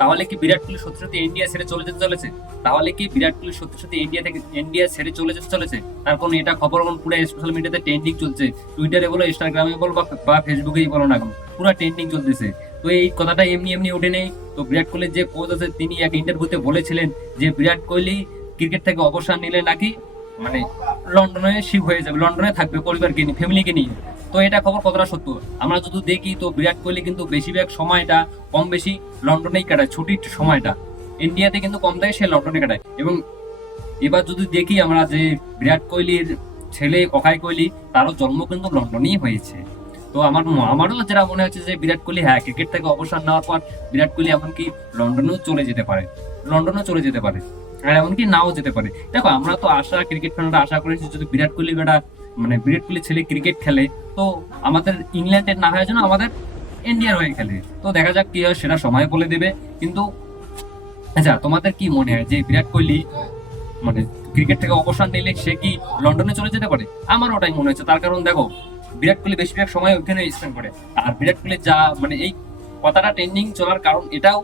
তাহলে কি বিরাট কোহলি সত্যি সত্যি ইন্ডিয়া ছেড়ে চলে যেতে চলেছে? তাহলে কি বিরাট কোহলি সত্যি সত্যি ইন্ডিয়া থেকে ইন্ডিয়া ছেড়ে চলে যেতে চলেছে? তার কোন এটা খবর এখন পুরো সোশ্যাল মিডিয়াতে ট্রেন্ডিং চলছে। টুইটারে বলো ইনস্টাগ্রামে বলো, বা ফেসবুকেই বলো না কেন, পুরো ট্রেন্ডিং চলতেছে। তো এই কথাটা এমনি এমনি ওঠে নেই। তো বিরাট কোহলির যে কোচ আছে, তিনি এক ইন্টারভিউতে বলেছিলেন যে বিরাট কোহলি ক্রিকেট থেকে অবসর নিলে নাকি মানে লন্ডনে শিফট হয়ে যাবে, লন্ডনে থাকবে পরিবারকে নিয়ে ফ্যামিলিকে নিয়ে তো এটা খবর কতটা সত্য? আমরা যদি দেখি, তো বিরাট কোহলি কিন্তু বেশিরভাগ সময়টা কম বেশি লন্ডনেই কাটায়, ছুটির সময়টা। ইন্ডিয়াতে কিন্তু কম থাকে সে লন্ডনে কাটায়। এবং এবার যদি দেখি আমরা যে বিরাট কোহলির ছেলে অক্ষয় কোহলি, তারও জন্ম কিন্তু লন্ডনেই হয়েছে। তো আমার, আমারও যেটা মনে হচ্ছে যে বিরাট কোহলি হ্যাঁ ক্রিকেট থেকে অবসর নেওয়ার পর বিরাট কোহলি এমনকি লন্ডনেও চলে যেতে পারে। লন্ডনেও চলে যেতে পারে। আর এমনকি নাও যেতে পারে। দেখো, আমরা তো আশা ক্রিকেট ফ্যানরা আশা করেছি যদি বিরাট কোহলি বেটা মানে বিরাট কোহলি ছেলে ক্রিকেট খেলে, তো আমাদের ইংল্যান্ডের না হয় যেন আমাদের ইন্ডিয়ার হয়ে খেলে। তো দেখা যাক কি হয়, সেটা সময় বলে দেবে। কিন্তু আচ্ছা তোমাদের কি মনে হয় যে বিরাট কোহলি মানে ক্রিকেট থেকে অবসর নিলে সে কি লন্ডনে চলে যেতে পারে? আমার ওটাই মনে হচ্ছে। তার কারণ দেখো, বিরাট কোহলি বেশিরভাগ সময় ওখানে স্পেন্ড করে। আর বিরাট কোহলি যা মানে এই কথাটা ট্রেন্ডিং চলার কারণ, এটাও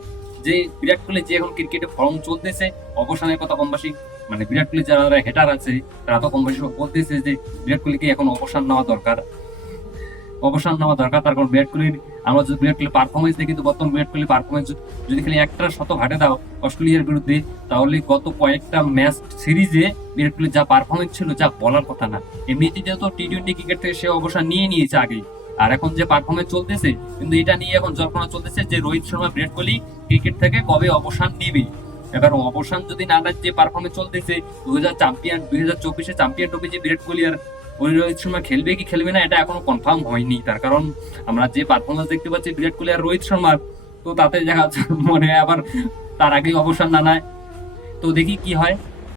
যে বিরাট কোহলি যে এখন ক্রিকেটে ফর্ম চলতেছে, অবসানের কথা কমবাসী মানে বিরাট কোহলি যারা হেটার আছে, তারা তো কমবাসী বলতেছে যে বিরাট কোহলিকে এখন অবসান নেওয়া দরকার। অবসান নেওয়া দরকার, তার কারণ বিরাট কোহলির, আমরা যদি বিরাট কোহলির পারফরমেন্স দেখি, তো বর্তমান বিরাট কোহলির পারফরমেন্স যদি খালি একটা শত ঘাটে দাও অস্ট্রেলিয়ার বিরুদ্ধে, তাহলে গত কয়েকটা ম্যাচ সিরিজে বিরাট কোহলির যা পারফরমেন্স ছিল, যা বলার কথা না। এমনিতে তো টি টোয়েন্টি ক্রিকেট থেকে সে অবসর নিয়ে নিয়েছে আগেই। আর এখন যে পারফরমেন্স চলতেছে, কিন্তু এটা নিয়ে এখন জল্পনা চলতেছে যে রোহিত শর্মা, বিরাট কোহলি ক্রিকেট থেকে কবে অবসান নিবে। এবার অবসান যদি না নেয় যে পারফরমেন্স চলতেছে দু হাজার চ্যাম্পিয়ন দুই হাজার চব্বিশে চ্যাম্পিয়ন ট্রফি যে বিরাট কোহলি আর রোহিত শর্মা খেলবে কি খেলবে না, এটা এখনও কনফার্ম হয়নি। তার কারণ আমরা যে পারফরমেন্স দেখতে পাচ্ছি বিরাট কোহলি আর রোহিত শর্মার, তো তাতে দেখা যাচ্ছে মনে হয় আবার তার আগেই অবসান না নেয়। তো দেখি কি হয়।